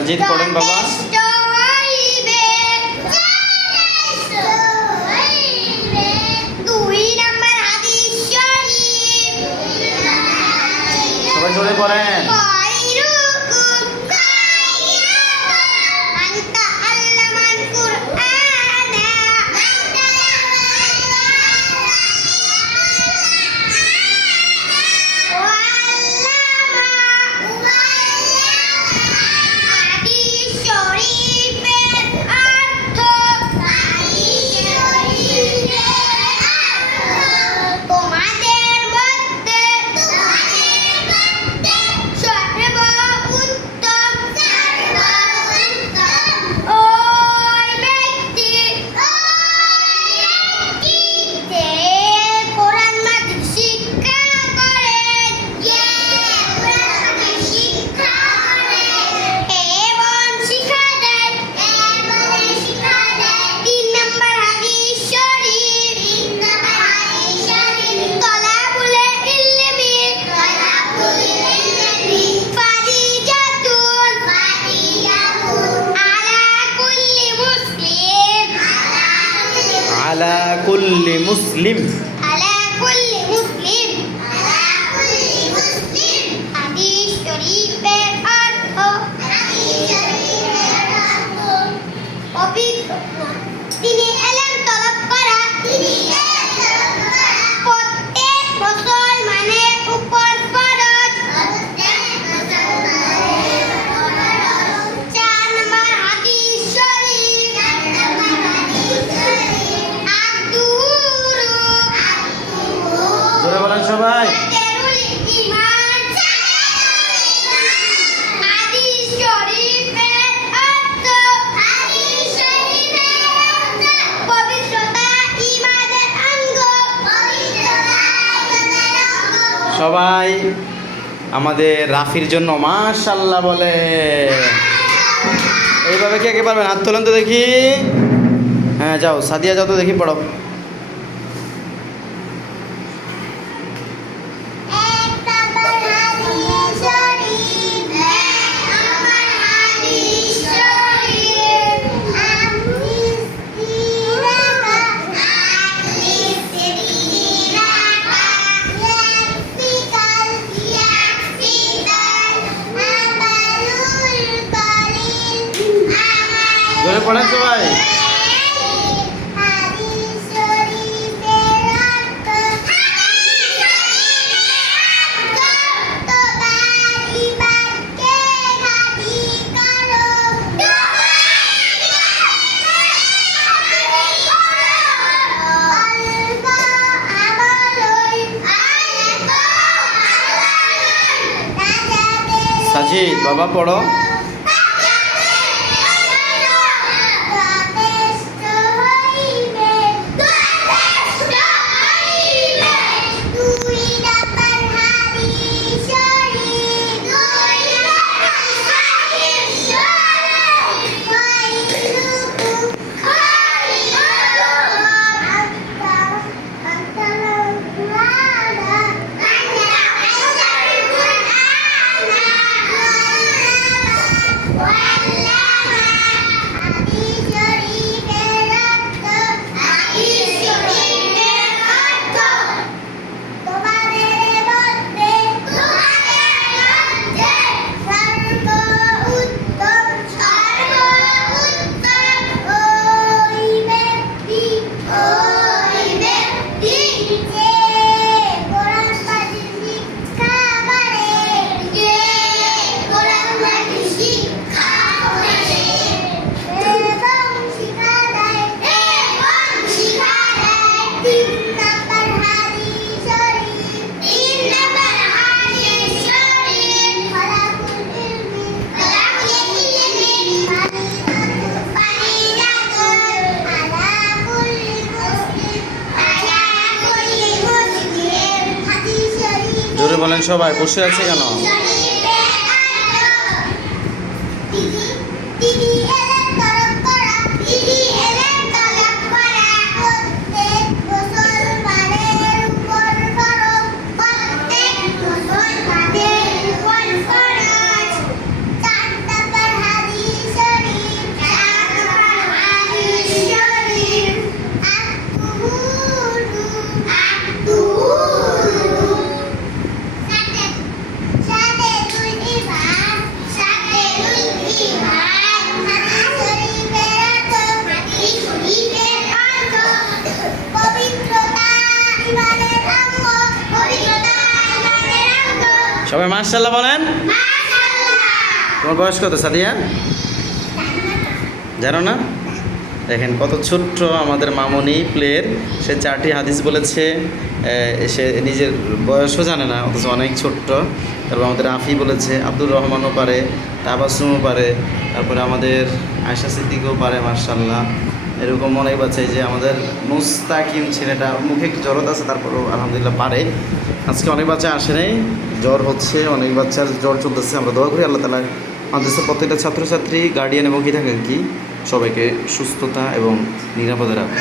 সাজিদ পড়েন বাবা। সবাই জোরে পড়েন। আলা কুল্লি মুসলিম। আলা কুল্লি মুসলিম। আলা কুল্লি মুসলিম। হাদিস শরীফের অর্থ। হাদিস শরীফের অর্থ পবিত্র। তিনি ইলম তলব করা। তিনি ইলম তলব করা প্রত্যেক মুসলমানের উপর ফরজ। প্রত্যেক মুসলমানের উপর ফরজ। 4 নম্বর হাদিস শরীফ। 4 নম্বর হাদিস শরীফ। জোরে বলেন সবাই। সবাই আমাদের রাফির জন্য মাশাআল্লাহ বলে। এইভাবে কে কে পারবেন? হাত তোলেন তো দেখি। হ্যাঁ যাও, সাদিয়া যাও তো দেখি, পড়ো। জোরে পড়েন সবাই। সাজিদ বাবা পড়ো। জোরে বলেন সবাই। বসে আছে কেন? সবাই মাশাআল্লাহ বলেন। তোমার বয়স কত সাদিয়া? জানো না? দেখেন কত ছোট্ট আমাদের মামনি প্লেয়ার, সে 4টি হাদিস বলেছে, সে নিজের বয়সও জানে না, অথচ অনেক ছোট্ট। তারপর আমাদের আফি বলেছে, আব্দুর রহমানও পারে, তাবাসুমও পারে, তারপরে আমাদের আয়শা সিদ্দিকও পারে মার্শাল্লাহ। এরকম অনেক বাচ্চা, এই যে আমাদের মুস্তাকিম ছেলেটা মুখে একটু জ্বরত আছে, তারপরও আলহামদুলিল্লাহ পারে। আজকে অনেক বাচ্চা আসে নাই, জ্বর হচ্ছে, অনেক বাচ্চার জ্বর চলতেছে। আমরা দোয়া করি আল্লাহ তাআলা মাদ্রাসার প্রত্যেকটা ছাত্রছাত্রী, গার্ডিয়ান এবং কি থাকে কি সবাইকে সুস্থতা এবং নিরাপদে রাখুন।